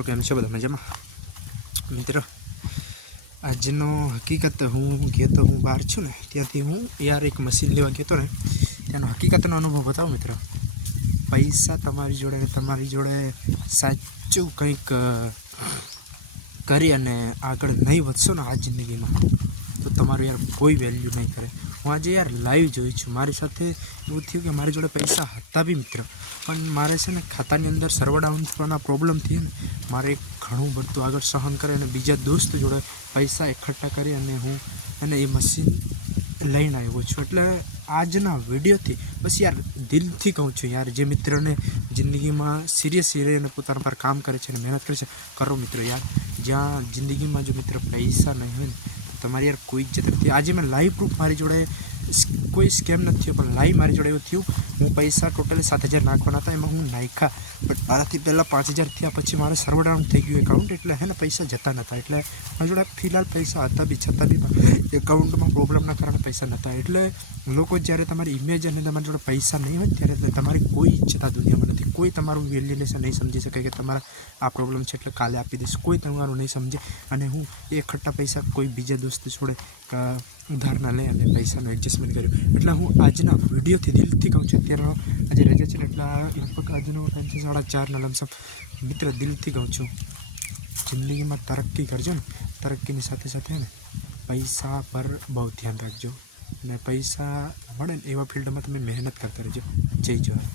મિત્રો કેમ છો બધા મજામાં? મિત્રો આજનો હકીકત હું ગયો તો હું બહાર છું ને ત્યાંથી હું યાર એક મશીન લેવા ગયો તો ને ત્યાંનો હકીકતનો અનુભવ બતાવું મિત્રો. પૈસા તમારી જોડે સાચું કંઈક કરી અને આગળ નહીં વધશો ને આ જિંદગીમાં તો તમારું યાર કોઈ વેલ્યુ નહીં કરે. હું આજે યાર લાઈવ જોઈ છું. મારી સાથે એવું થયું કે મારી જોડે પૈસા હતા બી મિત્ર, પણ મારે છે ને ખાતાની અંદર સર્વર ડાઉન થવાના પ્રોબ્લેમથી ને મારે ઘણું બધું આગળ સહન કરે અને બીજા દોસ્ત જોડે પૈસા એકઠા કરી અને એ મશીન લઈને આવ્યો છું. એટલે આજના વિડીયોથી બસ યાર દિલથી કહું છું યાર, જે મિત્રને જિંદગીમાં સિરિયસ રહીને પોતાના પર કામ કરે છે અને મહેનત કરે છે, કરો મિત્રો યાર. જ્યાં જિંદગીમાં જો મિત્ર પૈસા નહીં હોય ને તમારી યાર કોઈ ઇજ્જત નથી. આજે મેં લાઈવ પ્રૂફ, મારી જોડે કોઈ સ્કેમ નથી થયો, પણ લાઈવ મારી જોડે એવું થયું. હું પૈસા ટોટલી 7,000 નાખવાના હતા, એમાં હું નાખ્યા, બટ મારાથી પહેલાં 5,000 થયા. પછી મારે સર્વર ડાઉન થઈ ગયું એકાઉન્ટ, એટલે હે ને પૈસા જતા નહોતા. એટલે મારી જોડે ફિલહાલ પૈસા હતા બી, છતાં બી એકાઉન્ટમાં પ્રોબ્લેમના કારણે પૈસા નહોતા. એટલે લોકો જ્યારે તમારી ઇમેજ અને તમારી જોડે પૈસા નહીં હોય ત્યારે તમારી કોઈ ઇજ્જત આ દુનિયામાં નથી. કોઈ તમારું વેલ્યુલેશન નહીં સમજી શકે કે તમારા આ પ્રોબ્લેમ છે એટલે કાલે આપી દઈશ. કોઈ તમારું નહીં સમજે. અને હું એ ખટ્ટા પૈસા કોઈ બીજા દોસ્ત છોડે ઉધારના લઈ અને પૈસાનું એડજસ્ટમેન્ટ કર્યું. એટલે હું આજના વિડીયોથી દિલથી કહું છું, અત્યારે આજે રજા છે ને એટલે લગભગ આજનો ટાઈમ છે 4:30 લમસમ. મિત્ર દિલથી કહું છું, જિંદગીમાં તરક્કી કરજો ને, તરક્કીની સાથે સાથે ને પૈસા પર બહુ ધ્યાન રાખજો. અને પૈસા મળે ને એવા ફિલ્ડમાં તમે મહેનત કરતા રહેજો. જય જવાન.